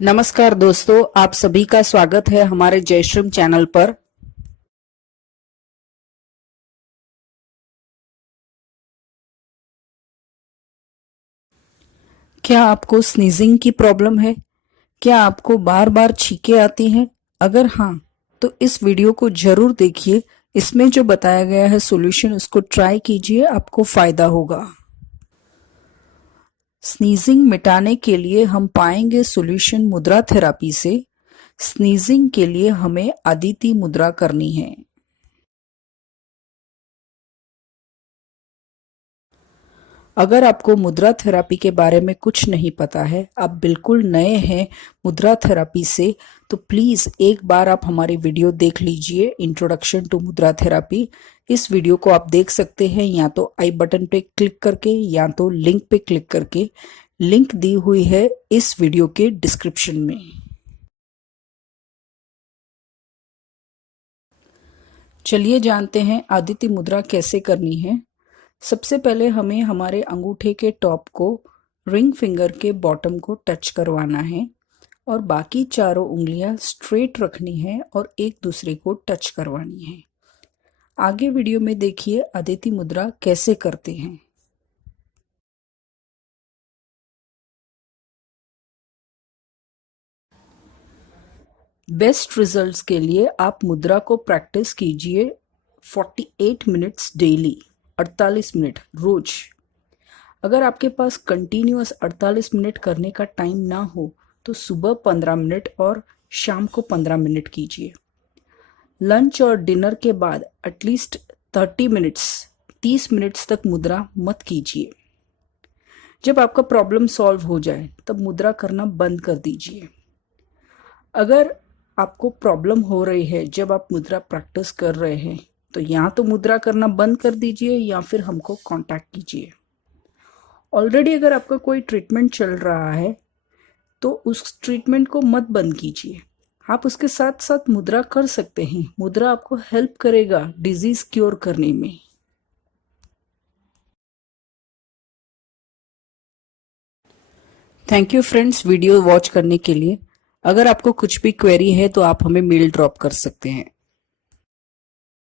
नमस्कार दोस्तों, आप सभी का स्वागत है हमारे जयश्रीम चैनल पर। क्या आपको स्नीजिंग की प्रॉब्लम है? क्या आपको बार बार छींकें आती हैं? अगर हाँ, तो इस वीडियो को जरूर देखिए। इसमें जो बताया गया है सॉल्यूशन, उसको ट्राई कीजिए, आपको फायदा होगा। स्नीजिंग मिटाने के लिए हम पाएंगे सॉल्यूशन मुद्रा थेरेपी से। स्नीजिंग के लिए हमें अदिति मुद्रा करनी है। अगर आपको मुद्रा थेरेपी के बारे में कुछ नहीं पता है, आप बिल्कुल नए हैं मुद्रा थेरेपी से, तो प्लीज़ एक बार आप हमारी वीडियो देख लीजिए, इंट्रोडक्शन टू मुद्रा थेरेपी। इस वीडियो को आप देख सकते हैं या तो आई बटन पे क्लिक करके या तो लिंक पे क्लिक करके। लिंक दी हुई है इस वीडियो के डिस्क्रिप्शन में। चलिए जानते हैं आदित्य मुद्रा कैसे करनी है। सबसे पहले हमें हमारे अंगूठे के टॉप को रिंग फिंगर के बॉटम को टच करवाना है और बाकी चारों उंगलियां स्ट्रेट रखनी है और एक दूसरे को टच करवानी है। आगे वीडियो में देखिए आदित्य मुद्रा कैसे करते हैं। बेस्ट रिजल्ट्स के लिए आप मुद्रा को प्रैक्टिस कीजिए 48 मिनट्स डेली, 48 मिनट रोज। अगर आपके पास कंटिन्यूअस 48 मिनट करने का टाइम ना हो तो सुबह 15 मिनट और शाम को 15 मिनट कीजिए। लंच और डिनर के बाद एटलीस्ट 30 मिनट्स तक मुद्रा मत कीजिए। जब आपका प्रॉब्लम सॉल्व हो जाए तब मुद्रा करना बंद कर दीजिए। अगर आपको प्रॉब्लम हो रही है जब आप मुद्रा प्रैक्टिस कर रहे हैं, तो या तो मुद्रा करना बंद कर दीजिए या फिर हमको कांटेक्ट कीजिए। ऑलरेडी अगर आपका कोई ट्रीटमेंट चल रहा है तो उस ट्रीटमेंट को मत बंद कीजिए, आप उसके साथ साथ मुद्रा कर सकते हैं। मुद्रा आपको हेल्प करेगा डिजीज क्योर करने में। Thank you friends, video watch करने के लिए। अगर आपको कुछ भी क्वेरी है तो आप हमें मेल ड्रॉप कर सकते हैं।